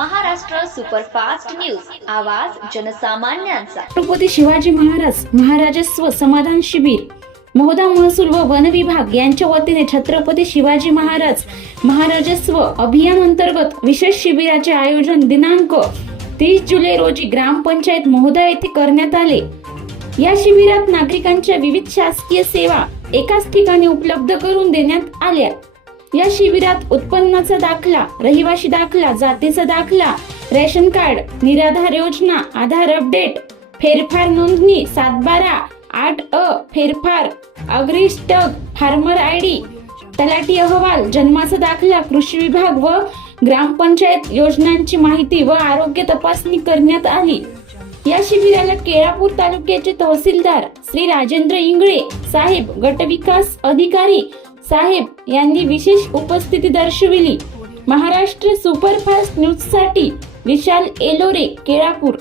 Maharashtra superfast news. आवाज जनसामान्यांचा. छत्रपती शिवाजी महाराज महाराजस्व समाधान शिबिर. मोहदा महसूल व वन विभाग यांच्या वतीने छत्रपती शिवाजी महाराज महाराजस्व अभियान अंतर्गत विशेष शिबिराचे आयोजन दिनांक तीस जुलै रोजी ग्रामपंचायत मोहदा येथे करण्यात आले. या शिबिरात नागरिकांच्या विविध शासकीय सेवा एकाच ठिकाणी उपलब्ध करून देण्यात आल्या. या शिबिरात उत्पन्नाचा दाखला रहिवाशी दाखला जातीचा दाखला रेशन कार्ड निराधार योजना आधार अपडेट फेरफार नोंदणी सात बारा आठ अ फेरफार अग्रिस्टक फार्मर आय डी तलाठी अहवाल जन्माचा दाखला कृषी विभाग व ग्रामपंचायत योजनांची माहिती व आरोग्य तपासणी करण्यात आली. या शिबिराला केळापूर तालुक्याचे तहसीलदार श्री राजेंद्र इंगळे साहेब गटविकास अधिकारी साहेब यांनी विशेष उपस्थिती दर्शविली. महाराष्ट्र सुपरफास्ट न्यूजसाठी विशाल एलोरे केळापूर.